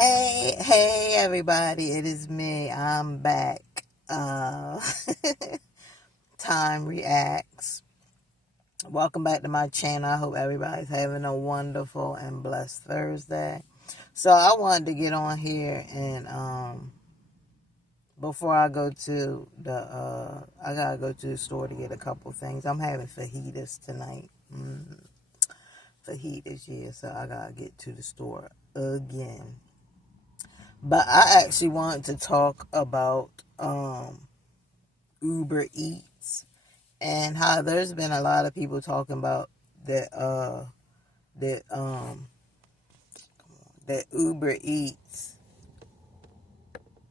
Hey, everybody, it is me. I'm back. Time reacts. Welcome back to my channel. I hope everybody's having a wonderful and blessed Thursday. So I wanted to get on here and before I go to I gotta go to the store to get a couple things. I'm having fajitas tonight. Fajitas, yeah. So I gotta get to the store again. But I actually wanted to talk about Uber Eats and how there's been a lot of people talking about that that Uber Eats,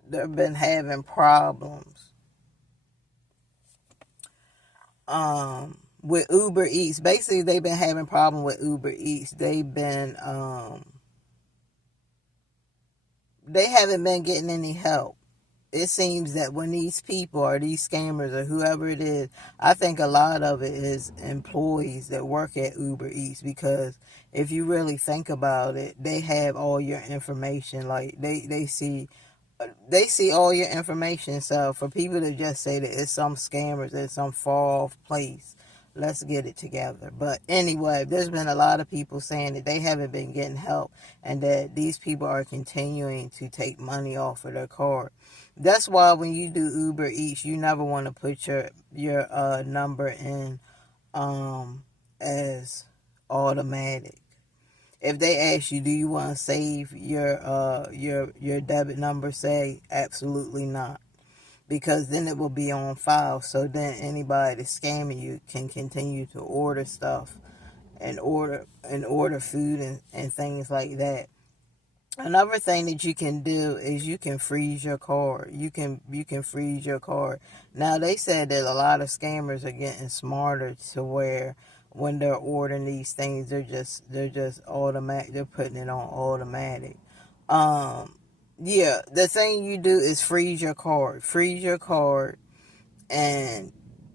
they've been having problems with Uber Eats. Basically, they've been having problem with Uber Eats. They haven't been getting any help. It seems that when these people or these scammers or whoever it is, I think a lot of it is employees that work at Uber Eats, because if you really think about it, they have all your information. Like they see all your information. So for people to just say that it's some scammers, it's some far off place, let's get it together. But anyway, there's been a lot of people saying that they haven't been getting help and that these people are continuing to take money off of their card. That's why when you do Uber Eats, you never want to put your number in as automatic. If they ask you, do you want to save your debit number, say absolutely not, because then it will be on file. So then anybody that's scamming you can continue to order stuff and order food and things like that. Another thing that you can do is you can freeze your card. You can freeze your card. Now they said that a lot of scammers are getting smarter to where when they're ordering these things, they're just automatic. They're putting it on automatic. Yeah, the thing you do is freeze your card. Freeze your card and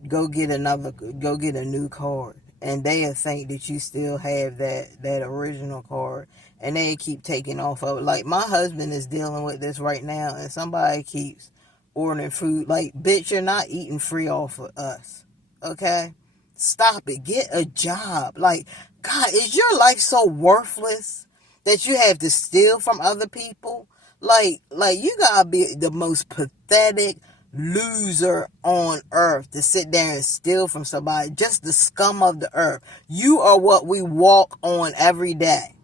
go get a new card. And they'll think that you still have that original card, and they keep taking off of it. Like my husband is dealing with this right now, and somebody keeps ordering food. Like, bitch, you're not eating free off of us, okay? Stop it. Get a job. Like, God, is your life so worthless that you have to steal from other people? Like you gotta be the most pathetic loser on earth to sit there and steal from somebody. Just the scum of the earth. You are what we walk on every day.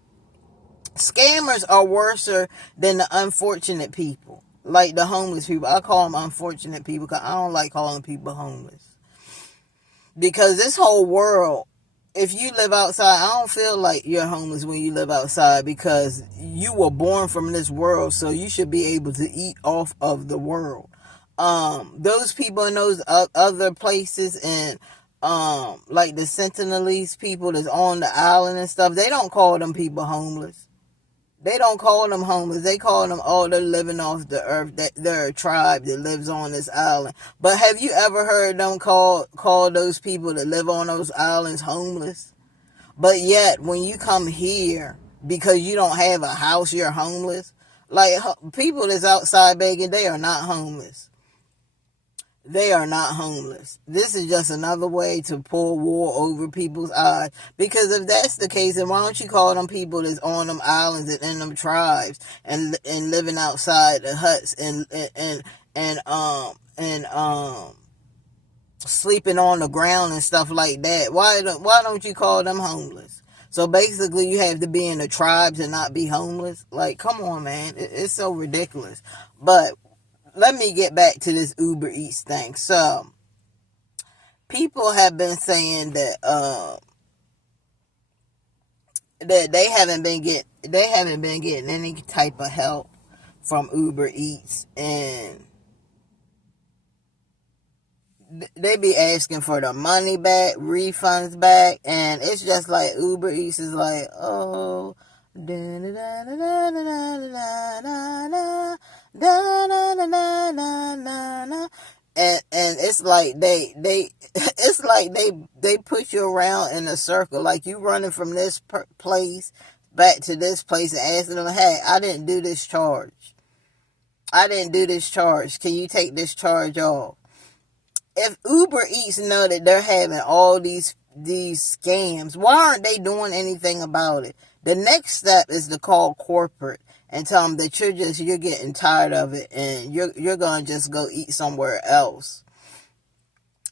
Scammers are worse than the unfortunate people, like the homeless people. I call them unfortunate people because I don't like calling people homeless, because this whole world, if you live outside, I don't feel like you're homeless when you live outside, because you were born from this world, so you should be able to eat off of the world. Those people in those other places, and like the Sentinelese people that's on the island and stuff, they don't call them people homeless. They don't call them homeless. They call them, oh, they're living off the earth. They're a tribe that lives on this island. But have you ever heard them call those people that live on those islands homeless? But yet, when you come here, because you don't have a house, you're homeless. Like, people that's outside begging, they are not homeless. They are not homeless. This is just another way to pull wool over people's eyes. Because if that's the case, then why don't you call them people that's on them islands and in them tribes and living outside the huts and sleeping on the ground and stuff like that? Why don't you call them homeless? So basically, you have to be in the tribes and not be homeless. Like, come on, man, it's so ridiculous. But let me get back to this Uber Eats thing. So, people have been saying that that they haven't been getting any type of help from Uber Eats, and they be asking for the money back, refunds back, and it's just like Uber Eats is like, oh, and it's like they it's like they push you around in a circle, like you running from this place back to this place and asking them, hey, I didn't do this charge. Can you take this charge off? If Uber Eats know that they're having all these scams, why aren't they doing anything about it? The next step is to call corporate and tell them that you're getting tired of it and you're gonna just go eat somewhere else.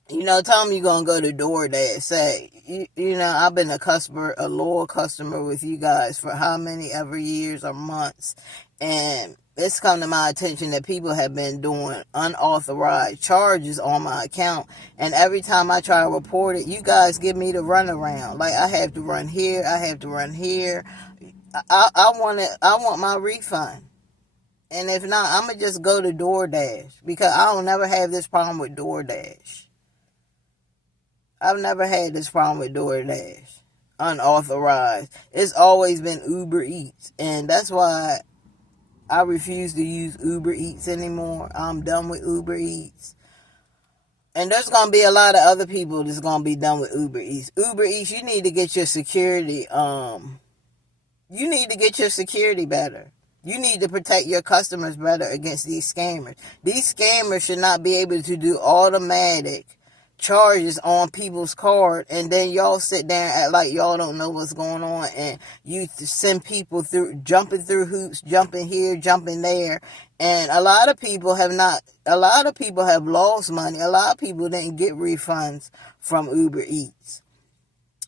Tell them you're gonna go to DoorDash. Say, I've been a loyal customer with you guys for how many ever years or months, and it's come to my attention that people have been doing unauthorized charges on my account, and every time I try to report it, you guys give me the runaround. Like, I have to run here, I have to run here. I want my refund. And if not, I'm gonna just go to DoorDash, because I don't never have this problem with DoorDash. I've never had this problem with DoorDash. Unauthorized. It's always been Uber Eats. And that's why I refuse to use Uber Eats anymore. I'm done with Uber Eats. And there's going to be a lot of other people that's going to be done with Uber Eats. Uber Eats, you need to get your security. You need to get your security better. You need to protect your customers better against these scammers. These scammers should not be able to do automatic charges on people's card, and then y'all sit there and act like y'all don't know what's going on, and you send people jumping through hoops, jumping here, jumping there, and a lot of people have lost money. A lot of people didn't get refunds from Uber Eats.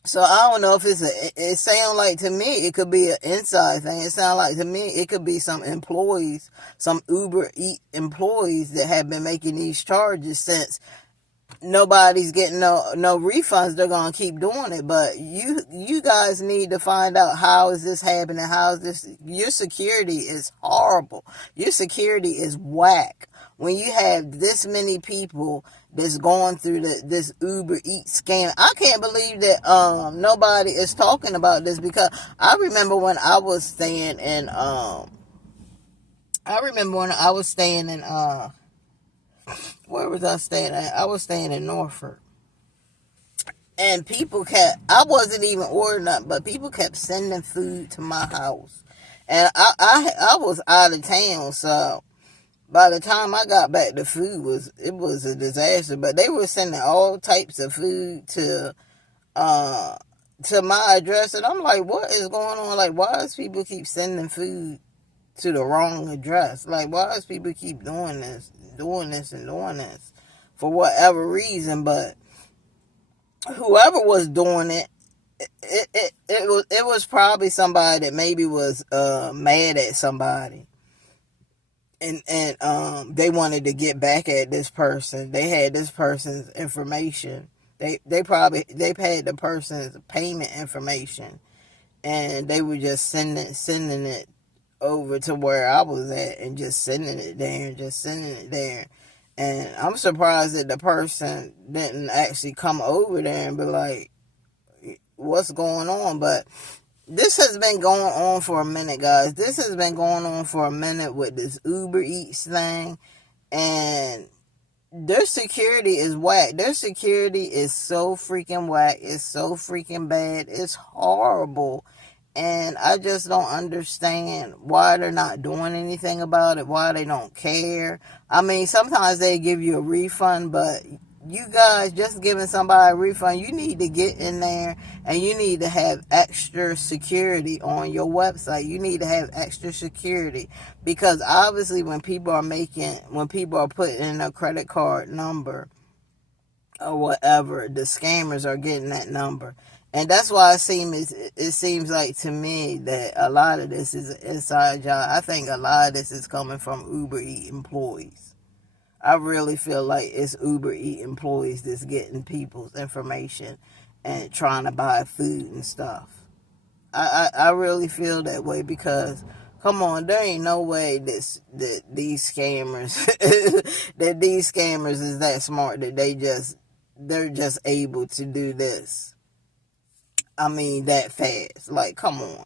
So I don't know if it sounds like to me it could be an inside thing. It sounds like to me it could be some employees, some Uber Eats employees that have been making these charges since nobody's getting no refunds. They're gonna keep doing it. But you guys need to find out, how is this happening? How is this? Your security is horrible. Your security is whack. When you have this many people that's going through this Uber Eats scam, I can't believe that nobody is talking about this, because I remember when I was staying in where was I staying at? I was staying in Norfolk. And I wasn't even ordering up, but people kept sending food to my house. And I was out of town, so by the time I got back, the food was a disaster. But they were sending all types of food to my address, and I'm like, what is going on? Like, why does people keep sending food to the wrong address? Like, why does people keep doing this for whatever reason? But whoever was doing it was probably somebody that maybe was mad at somebody, and they wanted to get back at this person. They had this person's information. They had the person's payment information, and they were just sending it over to where I was at, and just sending it there. And I'm surprised that the person didn't actually come over there and be like, what's going on? But this has been going on for a minute, guys. This has been going on for a minute with this Uber Eats thing, and their security is whack. Their security is so freaking whack. It's so freaking bad. It's horrible. And I just don't understand why they're not doing anything about it, why they don't care. I mean, sometimes they give you a refund, but you guys just giving somebody a refund, you need to get in there and you need to have extra security on your website. You need to have extra security, because obviously when people are putting in a credit card number or whatever, the scammers are getting that number. And that's why it seems like to me that a lot of this is an inside job. I think a lot of this is coming from Uber Eats employees. I really feel like it's Uber Eats employees that's getting people's information and trying to buy food and stuff. I really feel that way, because come on, there ain't no way that these scammers is that smart that they're just able to do this. I mean, that fast. Like, come on.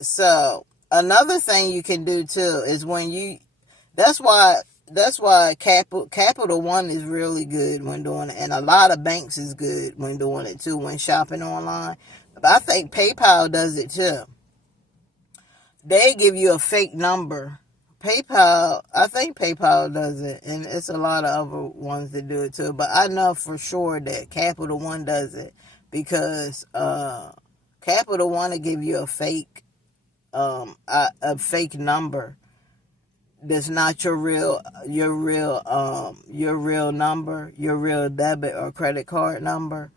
So, another thing you can do too is that's why Capital One is really good when doing it, and a lot of banks is good when doing it too, when shopping online. I think PayPal does it too. They give you a fake number. I think PayPal does it, and it's a lot of other ones that do it too. But I know for sure that Capital One does it, because Capital One will give you a fake number that's not your real number, your real debit or credit card number,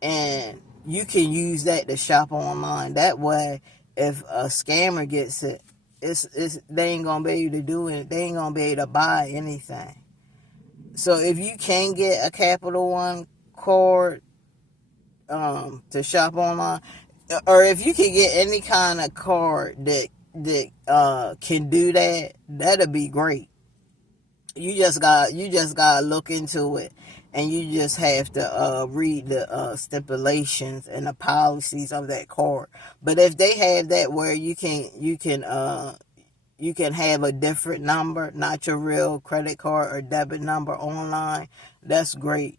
and you can use that to shop online. That way, if a scammer gets it, they ain't gonna be able to do it. They ain't gonna be able to buy anything. So if you can get a Capital One card to shop online, or if you can get any kind of card that can do that, that'd be great. You just gotta look into it, and you just have to read the stipulations and the policies of that card. But if they have that where you can have a different number, not your real credit card or debit number online, that's great.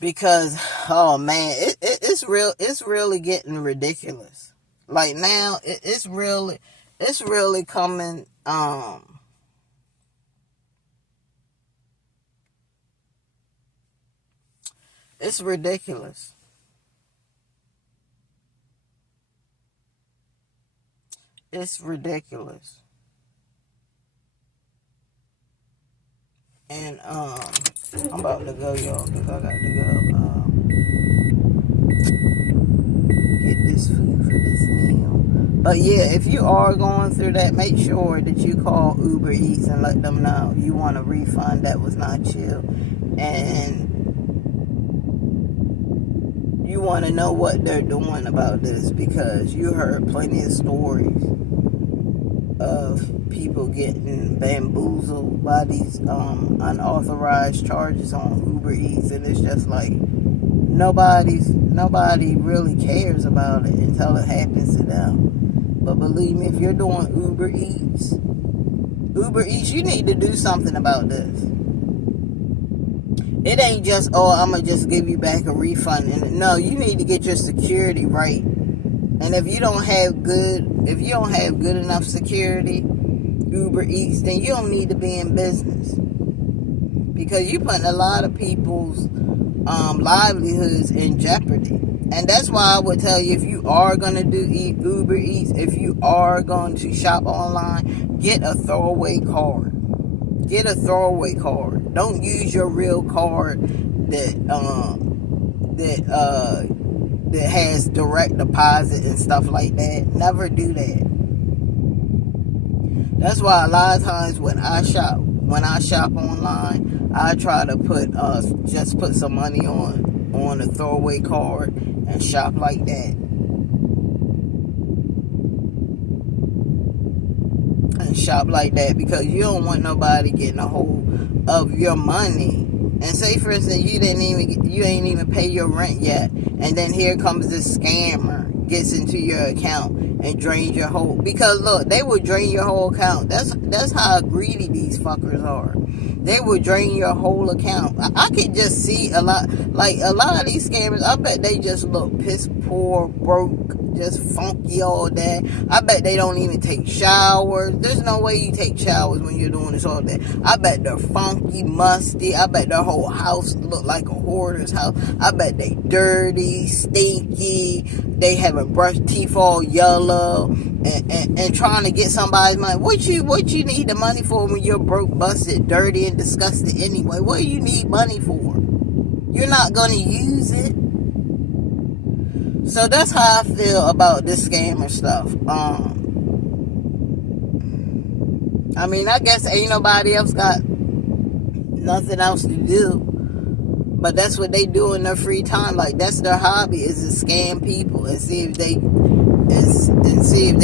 Because, oh man, it's really getting ridiculous. Like now, it's really coming. It's ridiculous. It's ridiculous. And I'm about to go, y'all, because I got to go get this food for this meal. But yeah, if you are going through that, make sure that you call Uber Eats and let them know you want a refund. That was not you, and you want to know what they're doing about this, because you heard plenty of stories of people getting bamboozled by these unauthorized charges on Uber Eats, and it's just like nobody really cares about it until it happens to them. But believe me, if you're doing Uber Eats, you need to do something about this. It ain't just, oh, I'm gonna just give you back a refund. And no, you need to get your security right. And if you don't have good enough security, Uber Eats, then you don't need to be in business, because you're putting a lot of people's livelihoods in jeopardy. And that's why I would tell you, if you are going to do Uber Eats, if you are going to shop online, get a throwaway card. Get a throwaway card. Don't use your real card that has direct deposit and stuff like that. Never do that. That's why a lot of times when I shop online, I try to put some money on a throwaway card and shop like that. And shop like that, because you don't want nobody getting a hold of your money. And say, for instance, you ain't even pay your rent yet, and then here comes this scammer, gets into your account and drains your whole. Because look, they will drain your whole account. That's how greedy these fuckers are. They will drain your whole account. I could just see a lot of these scammers. I bet they just look piss poor, broke, just funky all day. I bet they don't even take showers. There's no way you take showers when you're doing this all day. I bet they're funky, musty. I bet their whole house look like a hoarder's house. I bet they dirty, stinky. They haven't brushed teeth, all yellow, and trying to get somebody's money. What you need the money for when you're broke, busted, dirty, and disgusted anyway? What do you need money for? You're not gonna use it. So that's how I feel about this scammer stuff. I mean, I guess ain't nobody else got nothing else to do, but that's what they do in their free time. Like, that's their hobby, is to scam people and see if they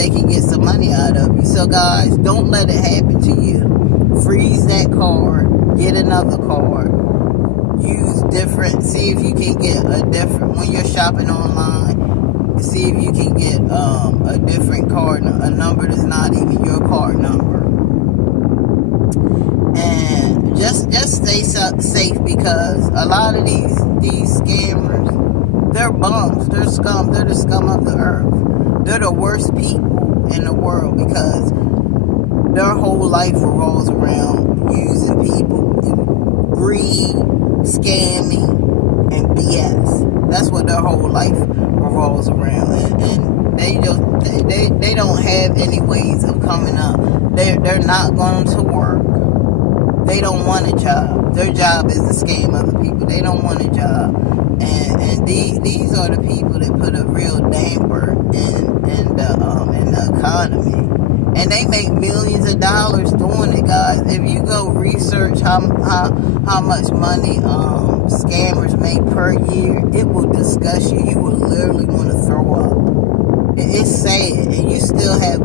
can get some money out of you. So guys, don't let it happen to you. Freeze that card, get another card, use different, see if you can get a different, when you're shopping online, see if you can get a different card, a number that's not even your card number. And just stay safe, because a lot of these scammers, they're bums, they're scum, they're the scum of the earth. They're the worst people in the world because their whole life revolves around using people, greed, scamming, and BS. That's what their whole life revolves around, and they don't have any ways of coming up. They're not going to work. They don't want a job. Their job is to scam other people. They don't want a job, and these are the people that put a real damper in the economy. And they make millions of dollars doing it, guys. If you go research how much money scammers make per year, it will disgust you. You will literally want to throw up. It's sad. And you still have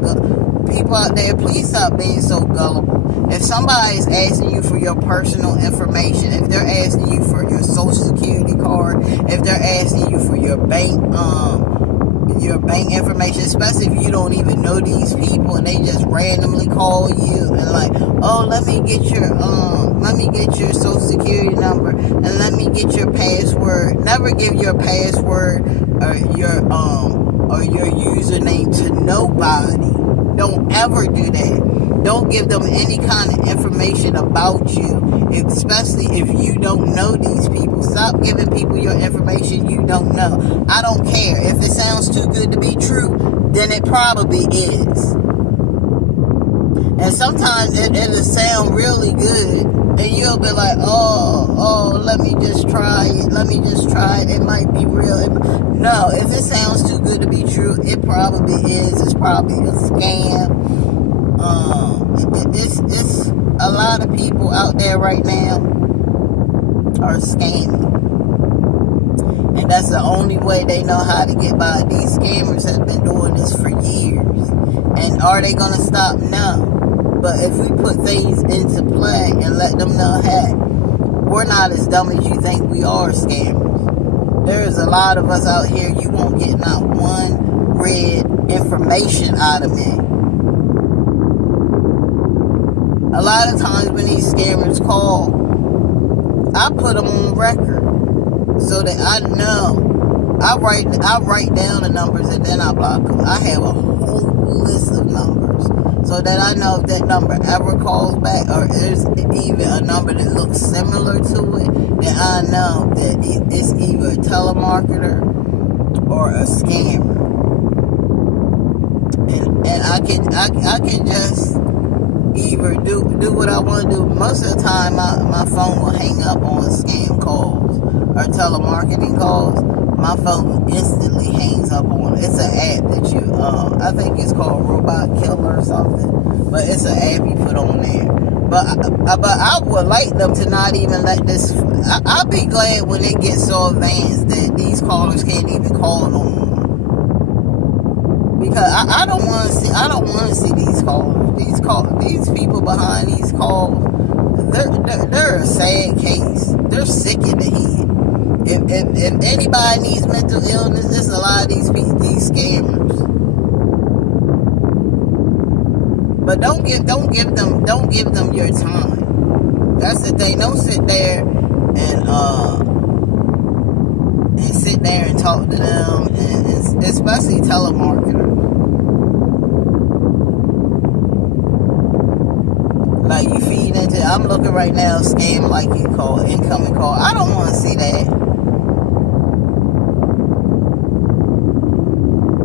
people out there, please stop being so gullible. If somebody's asking you for your personal information, if they're asking you for your social security card, if they're asking you for your bank information, especially if you don't even know these people and they just randomly call you and like, oh, let me get your social security number and let me get your password. Never give your password or your username to nobody. Don't ever do that. Don't give them any kind of information about you, especially if you don't know these people. Stop giving people your information you don't know. I don't care. If it sounds too good to be true, then it probably is. And sometimes it'll sound really good, and you'll be like, oh, let me just try it. Let me just try it. It might be real. No, if it sounds too good to be true, it probably is. It's probably a scam. It's a lot of people out there right now are scamming, and that's the only way they know how to get by. These scammers have been doing this for years, and are they gonna stop? No. But if we put things into play and let them know, hey, we're not as dumb as you think we are, scammers. There's a lot of us out here, you won't get not one red information out of me. A lot of times when these scammers call, I put them on record so that I know. I write down the numbers and then I block them. I have a whole list of numbers so that I know if that number ever calls back or there's even a number that looks similar to it, then I know that it's either a telemarketer or a scammer. And I can just either do what I want to do. Most of the time, my phone will hang up on scam calls or telemarketing calls. My phone instantly hangs up on it. It's an app that you, I think it's called Robot Killer or something. But it's an app you put on there. But I would like them to not even let this. I'll be glad when it gets so advanced that these callers can't even call no more. Because I don't want to see these callers. These people behind these calls, they're a sad case. They're sick in the head. If anybody needs mental illness, it's a lot of these scammers. But don't give them your time. That's the thing. Don't sit there and talk to them, and especially telemarketers. Like you feed into, I'm looking right now, scam like you call, incoming call. I don't want to see that.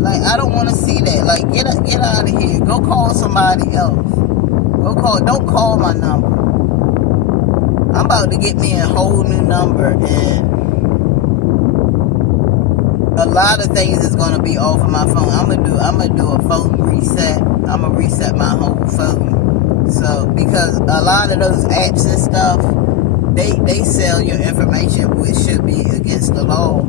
Like, I don't want to see that. Like, get out of here. Go call somebody else. Don't call my number. I'm about to get me a whole new number, and a lot of things is gonna be off of my phone. I'm gonna do a phone reset. I'm gonna reset my whole phone. So, because a lot of those apps and stuff, they sell your information, which should be against the law.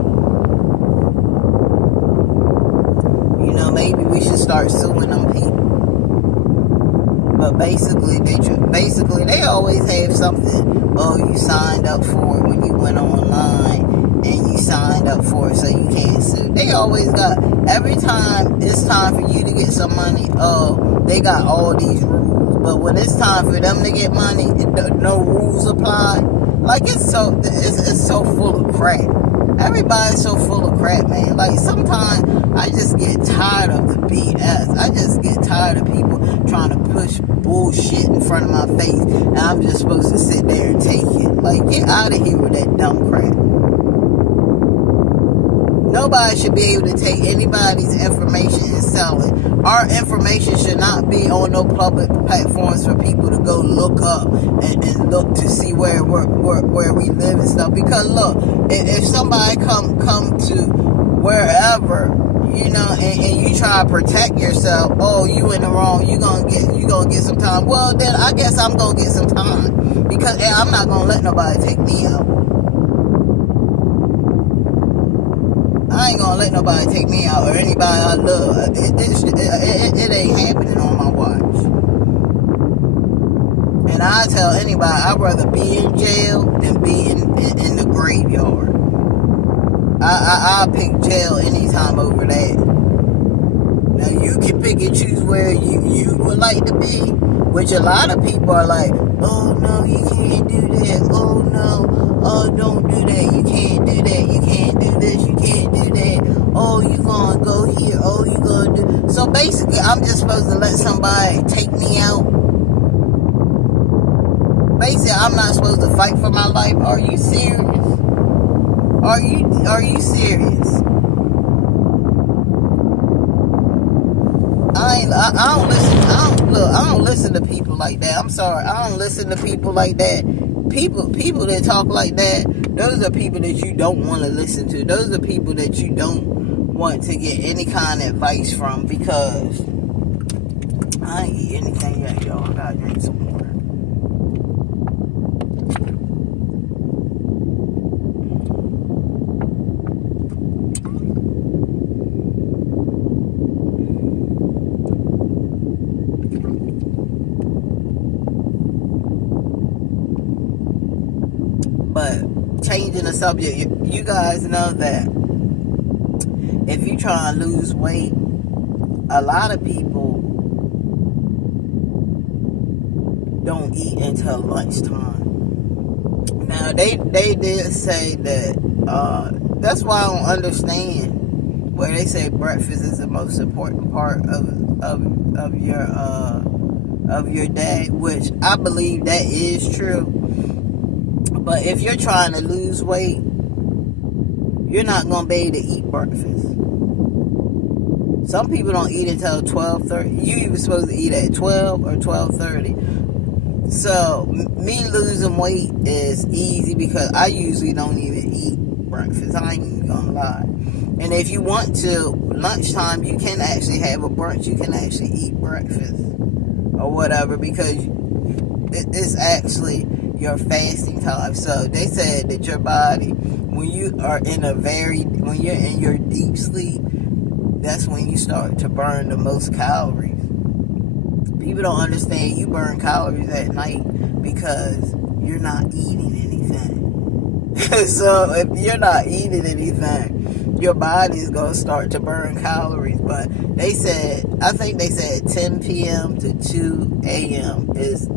You know, maybe we should start suing them people. But basically, they always have something. Oh, you signed up for it when you went online, and you signed up for it so you can't sue. They always got, every time it's time for you to get some money, oh, they got all these rules. But when it's time for them to get money, no rules apply. Like, it's so full of crap. Everybody's so full of crap, man. Like, sometimes I just get tired of the BS. I just get tired of people trying to push bullshit in front of my face, and I'm just supposed to sit there and take it. Like, get out of here with that dumb crap. Nobody should be able to take anybody's information and sell it. Our information should not be on no public platforms for people to go look up and look to see where we live and stuff. Because look, if somebody come to wherever, you know, and you try to protect yourself, oh, you in the wrong, you gonna get some time. Well, then I guess I'm gonna get some time, because I'm not gonna let nobody take me out. I ain't gonna let nobody take me out, or anybody I love. It ain't happening on my watch. And I tell anybody, I'd rather be in jail than be in the graveyard. I'll pick jail anytime over that. Now, you can pick and choose where you would like to be, which a lot of people are like, oh no, you can't do that. Oh no, oh, don't do that. You can't do that. You can't do this. You can't do that. Oh, you gonna go here. Oh, you gonna do. So basically, I'm just supposed to let somebody take me out. Basically, I'm not supposed to fight for my life. Are you serious? Are you serious? I don't listen to people like that. I'm sorry. I don't listen to people like that. People that talk like that, those are people that you don't want to listen to. Those are people that you don't want to get any kind of advice from, because I ain't eat anything yet, y'all. I gotta drink some water. But changing the subject, you guys know that if you try and lose weight, a lot of people don't eat until lunchtime. Now, they did say that, that's why I don't understand where they say breakfast is the most important part of your day, which I believe that is true. But if you're trying to lose weight, you're not going to be able to eat breakfast. Some people don't eat until 12:30. You even supposed to eat at 12 or 12:30. So, me losing weight is easy because I usually don't even eat breakfast. I ain't even going to lie. And if you want to, lunchtime, you can actually have a brunch. You can actually eat breakfast or whatever, because it's actually your fasting time. So they said that your body, when you're in your deep sleep, that's when you start to burn the most calories. People don't understand you burn calories at night because you're not eating anything. So if you're not eating anything, your body is going to start to burn calories. But I think they said 10 p.m. to 2 a.m. is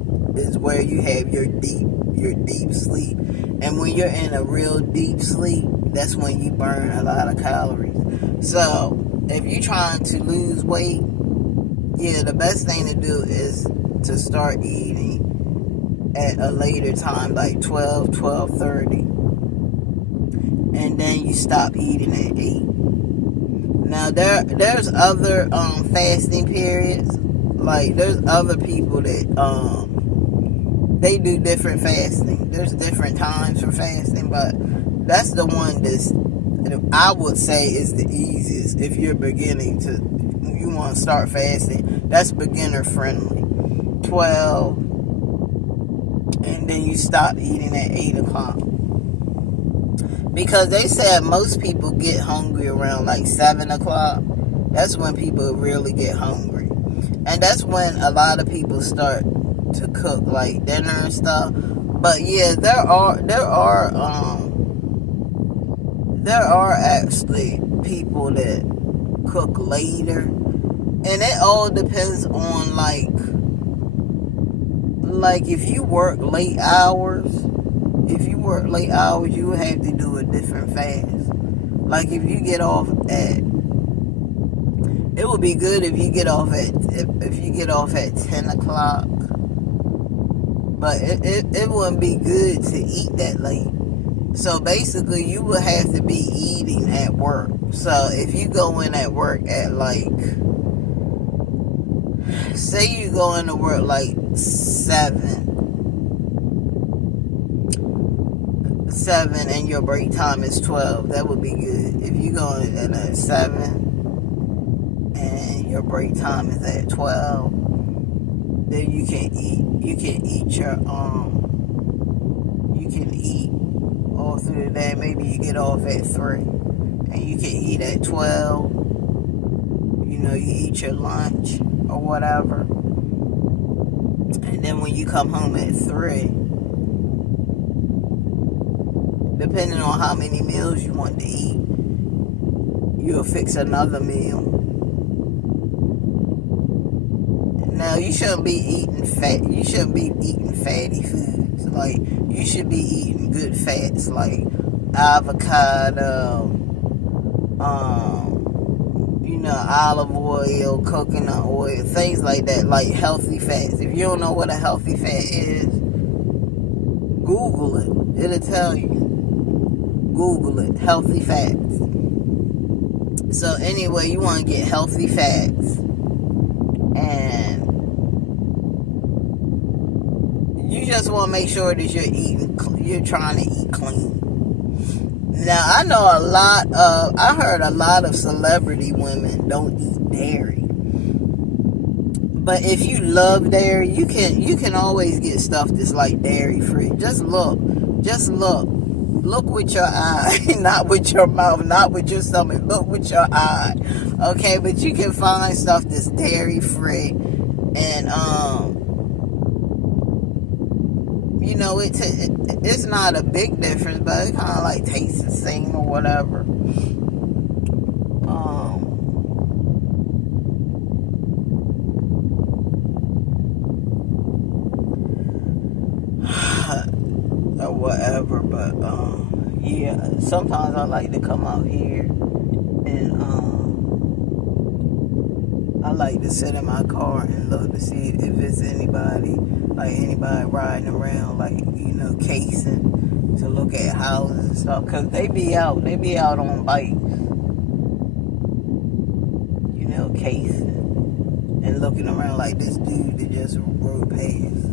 where you have your deep sleep. And when you're in a real deep sleep, that's when you burn a lot of calories. So if you're trying to lose weight, yeah, the best thing to do is to start eating at a later time, like 12:30. And then you stop eating at 8. Now, there's other fasting periods. Like, there's other people that they do different fasting. There's different times for fasting, but that's the one that's, I would say, is the easiest if you're you want to start fasting. That's beginner friendly. 12, and then you stop eating at 8 o'clock. Because they said most people get hungry around like 7 o'clock. That's when people really get hungry. And that's when a lot of people start to cook like dinner and stuff. But yeah, there are actually people that cook later. And it all depends on like if you work late hours, you would have to do a different fast. Like if you get off at, it would be good if you get off at, if you get off at 10 o'clock. But it wouldn't be good to eat that late. So basically, you would have to be eating at work. So if you go in at work at like, say you go into work like 7 and your break time is 12, that would be good. If you go in at 7 and your break time is at 12, then you can eat all through the day. Maybe you get off at 3 and you can eat at 12. You know, you eat your lunch or whatever, and then when you come home at 3, depending on how many meals you want to eat, you'll fix another meal. Now, you shouldn't be eating fatty foods. Like, you should be eating good fats like avocado, olive oil, coconut oil, things like that, like healthy fats. If you don't know what a healthy fat is, Google it. It'll tell you. Google it. Healthy fats. So anyway, you want to get healthy fats, and you just want to make sure that you're trying to eat clean. Now, I heard a lot of celebrity women don't eat dairy. But if you love dairy, you can always get stuff that's like dairy free. Just look with your eye, not with your mouth, not with your stomach. Look with your eye, okay? But you can find stuff that's dairy free, and it's not a big difference, but it kind of like tastes the same or whatever. Or whatever, but yeah, sometimes I like to come out here, and I like to sit in my car and look to see if it's anybody riding around, like, casing, to look at houses and stuff, because they be out on bikes, casing and looking around. Like this dude that just rode past,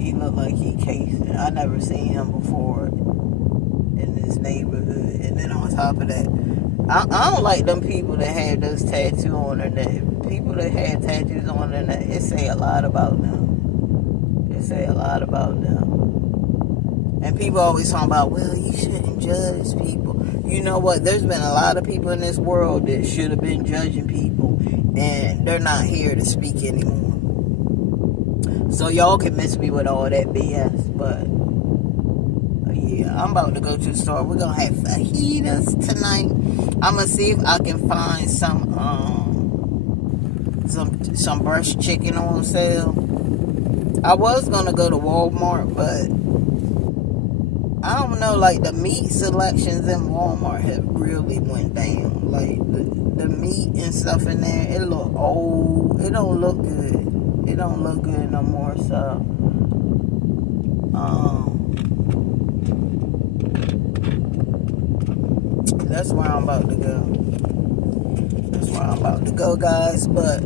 he looked like he casing. I never seen him before in this neighborhood. And then on top of that, I don't like them people that have those tattoos on their neck. People that have tattoos on their neck, it say a lot about them. And people always talking about, well, you shouldn't judge people. You know what? There's been a lot of people in this world that should have been judging people, and they're not here to speak anymore. So y'all can miss me with all that BS, but yeah, I'm about to go to the store. We're gonna have fajitas tonight. I'm gonna see if I can find some brushed chicken on sale. I was gonna go to Walmart, but I don't know, like the meat selections in Walmart have really went down. Like the meat and stuff in there, it look old. It don't look good. It don't look good no more. So that's where I'm about to go. That's where I'm about to go, guys. But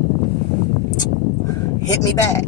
hit me back.